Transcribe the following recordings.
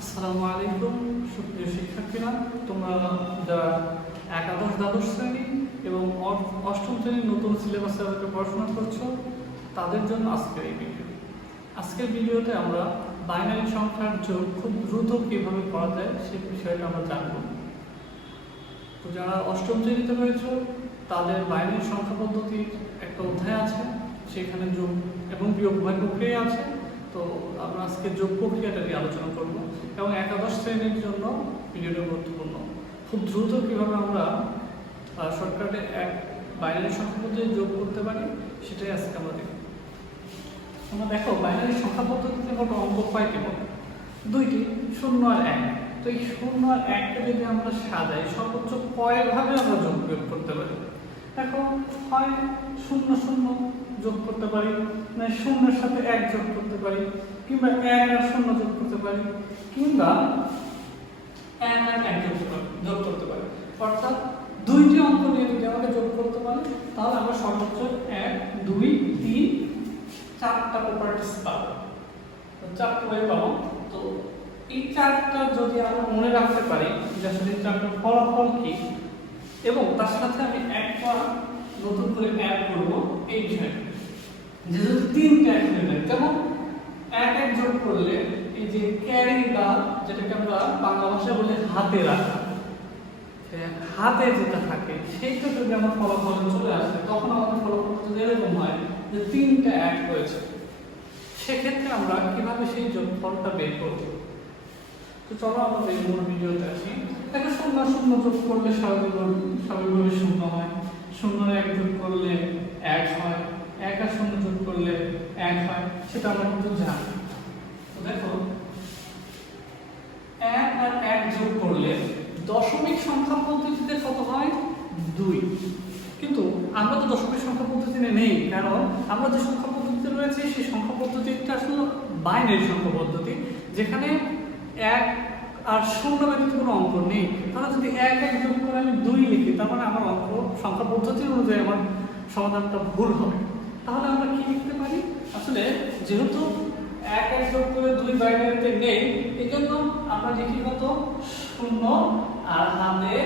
আসসালামু আলাইকুম সুপ্রিয় শিক্ষার্থীরা, তোমরা যারা একাদশ দ্বাদশ শ্রেণী এবং অষ্টম শ্রেণীর নতুন সিলেবাসে পড়াশোনা করছো তাদের জন্য আজকের ভিডিওতে আমরা বাইনারি সংখ্যার যোগ খুব দ্রুত কীভাবে করা যায় সেই বিষয়টা আমরা জানব। তো যারা অষ্টম শ্রেণীতে রয়েছে তাদের বাইনারি সংখ্যা পদ্ধতির একটা অধ্যায় আছে, সেখানে যোগ এবং বিয়োগ উভয় প্রক্রিয়া আছে। তো আমরা আজকে যোগ প্রক্রিয়াটা নিয়ে আলোচনা করব এবং একাদশ শ্রেণীর জন্য ভিডিওটা গুরুত্বপূর্ণ। খুব দ্রুত কীভাবে আমরা শর্টকাটে এক বাইনারি সংখ্যা পদ্ধতি যোগ করতে পারি সেটাই আজকে আমরা দেখব। তোমরা দেখো বাইনারি সংখ্যা পদ্ধতিতে মোট অঙ্ক কয়টি হবে? দুইটি, 0 আর 1। তো এই 0 আর 1কে যদি আমরা সাজাই সর্বোচ্চ কয়ভাবে আমরা যোগ বিয়োগ করতে পারি? দেখো, হয় 0 0 যোগ করতে পারি, না 0 এর সাথে 1 যোগ করতে পারি, কিংবা 1 আর 0 যোগ করতে পারি, কিংবা 1 আর 1 যোগ করতে পারি। অর্থাৎ দুইটি অঙ্ক নিয়ে যদি আমাকে যোগ করতে পারি তাহলে আমরা সর্বোচ্চ 1 2 3 4টা প্রপার্টিস পাবো। তো 4টা ওয়ে পাবো। তো এই 4টা যদি আমরা মনে রাখতে পারি যে আসলে 4টার ফলাফল কি, এবং তার সাথে আমি একটা নতুন করে অ্যাড করব এই বিষয়টা, যে যদি 3টা অ্যাড হয়ে যায়, যেমন 1 1 যোগ করলে এই যে ক্যারি বা যেটাকে আমরা বাংলা ভাষায় বলি হাতে রাখা, হাতে যেটা থাকে সেইটা যদি আমার ফলাফল চলে আসে তখন আমাদের ফলাফল যদি এরকম হয় যে 3টা অ্যাড হয়েছে, সেক্ষেত্রে আমরা কিভাবে সেই যোগফলটা বের করব। তো চলো আমরা এই মূল ভিডিওতে আসি। দেখো, 0 0 যোগ করলে স্বাভাবিকভাবে 0 হয়, 0 আর 1 যোগ করলে 1 হয়, 1 আর 0 যোগ করলে 1 হয়, সেটা আমরা কিন্তু জানি। তো দেখো, 1 আর 1 যোগ করলে দশমিক সংখ্যা পদ্ধতিতে কত হয়? 2। কিন্তু আমরা তো দশমিক সংখ্যা পদ্ধতিতে নেই, কারণ আমরা যে সংখ্যা পদ্ধতিতে রয়েছে সেই সংখ্যা পদ্ধতিটা আসলে বাইনারি সংখ্যা পদ্ধতি, যেখানে 1 আর 0 ব্যতীত কোনো অঙ্ক নেই। তাহলে যদি 1 1 যোগ করে আমি 2 লিখি, তার মানে আমার অঙ্ক সংখ্যা পদ্ধতি অনুযায়ী আমার সমাধানটা ভুল হবে। তাহলে আমরা কি লিখতে পারি? আসলে যেহেতু 1 1 যোগ করে 2 বাইনারিতে নেই, এই জন্য আমরা লিখি কত? 0 আর হাতে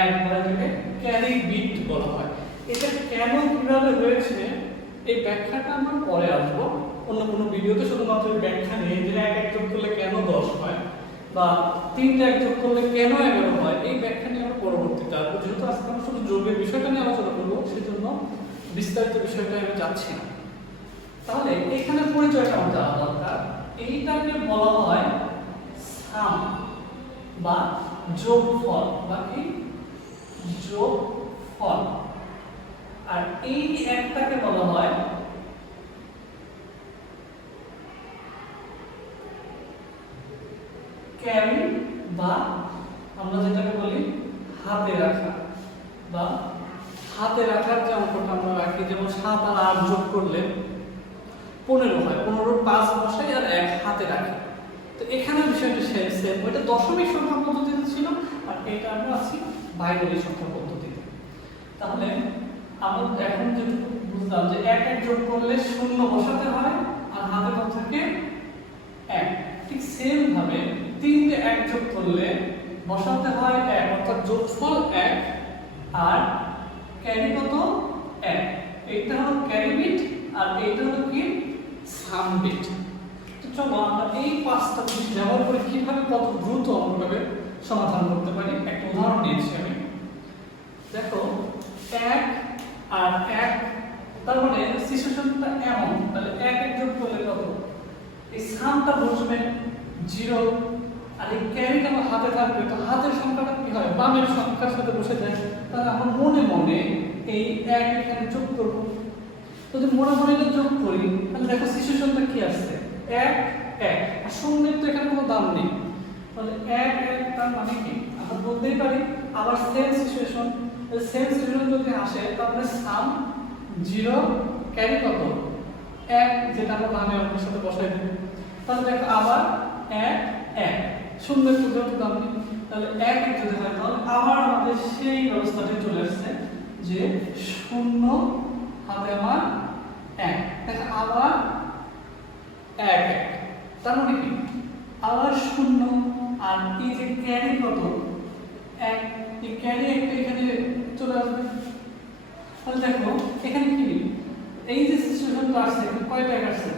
1 যেটাকে ক্যারি বিট বলা হয়। এটা কেন কিভাবে হয়েছে এই ব্যাখ্যাটা আমরা পরে আসবো অন্য কোনো ভিডিওতে। শুধুমাত্র এই ব্যাখ্যা নিয়ে যে 1 1 যোগ করলে কেন 10 হয় বা 3টা 1 যোগ করলে কেন 11 হয়, এই ব্যাখ্যা নিয়ে আমরা পরবর্তীতে আসবো। যেহেতু আজকে আমরা শুধু যোগের বিষয়টা নিয়ে আলোচনা করবো, সেজন্য বিস্তারিত বিষয়টা আমি যাচ্ছি না। তাহলে এখানে পরিচয়টা আমার জানা দরকার। এইটাকে বলা হয় সাম বা যোগফল, বা কি যোগফল। আর এই একটাকে বলা হয় ক্যারি, বা আমরা যেটাকে বলি হাতে রাখা, বা হাতে রাখার যে অঙ্কটা আমরা রাখি, যেমন 7 আর 8 যোগ করলে 15 হয়, 15 5 বসাই আর 1 হাতে রাখি। তো এখানে বিষয়টা সেম, ওইটা দশমিক সংখ্যা পদ্ধতিতে ছিল, আর এটা আমরা আছি বাইনারি সংখ্যা পদ্ধতিতে। তাহলে আমরা এখন যেটুকু বুঝলাম যে 1 1 যোগ করলে 0 বসাতে হয় আর হাতে কত থাকে? 1। ঠিক সেম ভাবে 3টে 1 যোগ করলে বসাতে হয় 1, অর্থাৎ যোগফল 1 আর ক্যারি কত? 1। এইটা হলো ক্যারি বিট আর এইটা হলো কি সাম বিট। তো চলো আমরা এই 5টা জিনিস ব্যবহার করে কিভাবে কত দ্রুত অঙ্কটাকে সমাধান করতে পারি একটা উদাহরণ দিয়েছি আমি। দেখো, 1 আর 1, তার মানে সিচুয়েশনটা এমন, তাহলে 1 1 যোগ করলে কত? এই সামটা বসবে 0 আর এই ক্যারিটা আমার হাতে থাকবে, তো হাতের সংখ্যাটা কি হয়? বামের সংখ্যার সাথে বসে যায়। তাহলে আমরা মনে মনে এই 1 এখানে যোগ করব। যদি মনে মনে যোগ করি তাহলে দেখো সিচুয়েশনটা কি আসছে? 1 1 আর 0 তো এখানে কোনো দাম নেই, তাহলে 1 1 তার মানে কি? আমরা বলতেই পারি আবার সেম সিচুয়েশন যদি আসে তাহলে সাম 0 ক্যারি কত? 1, যেটা আমরা বামে অঙ্কের সাথে বসাই দেব। তাহলে দেখো আবার 1 1, 0 তো যত দাম নেই, তাহলে 1 1 যদি হয় তাহলে আবার আমাদের সেই ব্যবস্থাটা চলে আসছে যে 0 হাতে আমার 1, দেখো আবার 1 1, তার মানে কি আবার শূন্য, আর এই যে ক্যারি কত, এক, এই ক্যারি একটা এখানে চলে আসবে। তাহলে দেখো এখানে কি এই যে সিচুয়েশনটা আসছে কয়টা এক আসছে,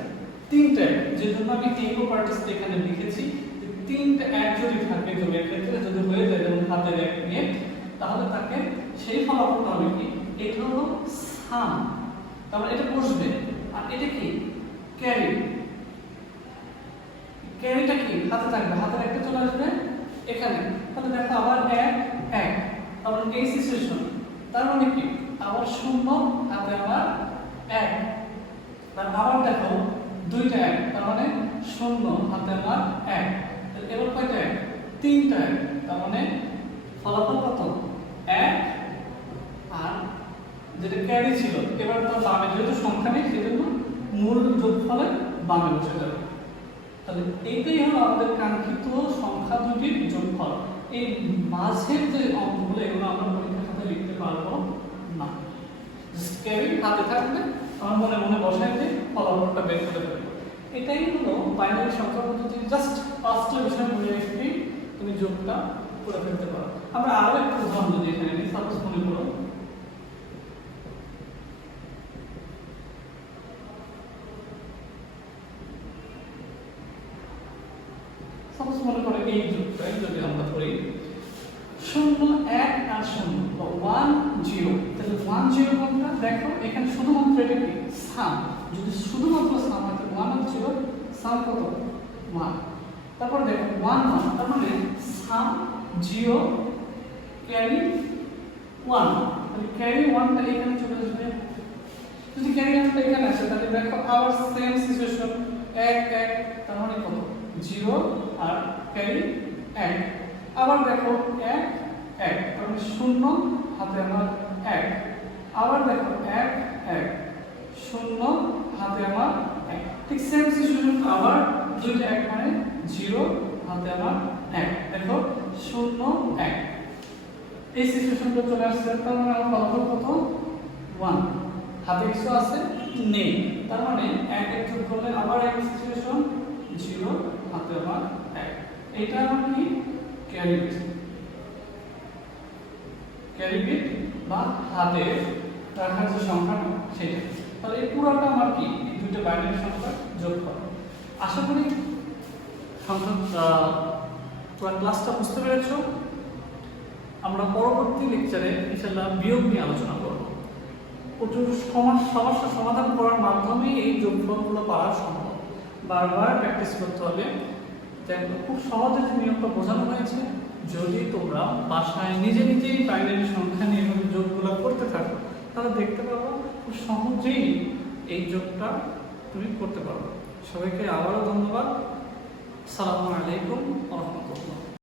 তিনটা এক, যে জন্য আমি এই প্রপার্টিসটা এখানে লিখেছি যে তিনটা এক যদি থাকে যোগের ক্ষেত্রে, যদি হয়ে যায় যেমন হাতের এক নিয়ে, তাহলে তাকে সেই ফলাফলটা হবে কি, এটা হলো সাম, তাহলে এটা বসবে। আর এটা কি ক্যারি, ক্যারিটা কি হাতে থাকবে, হাতের একটা চলে আসবে এখানে। তাহলে দেখো আবার এক এক, তাহলে এই সিচুয়েশন, তার মানে কি আবার শূন্য, হাতে আবার এক, আবার দেখো দুইটা এক, তার মানে শূন্য, হাতে আবার এক, এবার কয়টা এক, তিনটা এক, তার মানে ফলাফল কত এক। আর যেটা ক্যারি ছিল এবার তো বামে, যেহেতু সংখ্যা নেই সেজন্য মূল যোগফলে বামে বসে যাবে। তাহলে এইটাই হলো আমাদের কাঙ্ক্ষিত সংখ্যা দুটির যোগফল। এই মাঝের যে অঙ্কগুলো এগুলো আমরা পরীক্ষার খাতায় লিখতে পারবো না, ক্যারি হাতে থাকবে, আমার মনে মনে বসাই দিয়ে ফলাফলটা বের করে ফেলবো। এটাই হলো বাইনারি সংখ্যা পদ্ধতি, জাস্ট পাঁচটা বিষয় মনে রেখে তুমি যোগটা করে ফেলতে পারো। আমরা আরো একটা উদাহরণ যদি এখানে নিই, সাপোজ মনে করো এই যোগটাই যদি আমরা করি, শূন্য এক আর শূন্য, ওয়ান জিরো, তাহলে ওয়ান জিরো কোনটা দেখো, এখানে শুধুমাত্র এটা কি সাম, যদি শুধুমাত্র সাম হয় তাহলে ওয়ান আর জিরো সাম কত ওয়ান। তারপর দেখো ওয়ান ওয়ান, তার মানে সাম জিরো ক্যারি ওয়ান, তাহলে ক্যারি ওয়ানটা এখানে চলে আসবে। যদি ক্যারি ওয়ানটা এখানে আসে তাহলে দেখো আবার সেম সিচুয়েশন, এক এক, তার মানে কত জিরো আর ক্যারি এক, আবার দেখো এক এক, তার মানে শূন্য, হাতে আমার এক, আবার দেখো এক এক, শূন্য, হাতে আমার এক, ঠিক সেম সিচুয়েশন, আবার দুইটা এক মানে জিরো, হাতে আমার এক, দেখো শূন্য এক, এই সিচুয়েশনটা চলে আসছে। তার মানে আমার ফলাফল কত ওয়ান, হাতে কিছু আছে নেই, তার মানে এক এক যোগ করলে আবার এক সিচুয়েশন জিরো, হাতে আবার এক, এটা আমার কি ক্যারি বিট, ক্যারি বিট বা হাতে রাখার যে সংখ্যা সেটা। তাহলে এই পুরোটা আমার কি এই দুইটা বাইনারি সংখ্যা যোগফল। আশা করি সংখ্যা ক্লাসটা বুঝতে পেরেছো। আমরা পরবর্তী লেকচারে ইনশাআল্লাহ বিয়োগ নিয়ে আলোচনা করব। প্রচুর সমস্যা সমাধান করার মাধ্যমে এই যোগফলগুলো পাওয়া সম্ভব। বারবার প্র্যাকটিস করতে হবে। দেখো খুব সহজে যে নিয়মটা বোঝানো হয়েছে, যদি তোমরা বাসায় নিজে নিজেই বাইনারি সংখ্যা নিয়ে যোগগুলো করতে থাকো তাহলে দেখতে পাবো খুব সহজেই এই যোগটা তুমি করতে পারবে। সবাইকে আবারও ধন্যবাদ। আসসালামু আলাইকুম ওয়া রাহমাতুল্লাহ।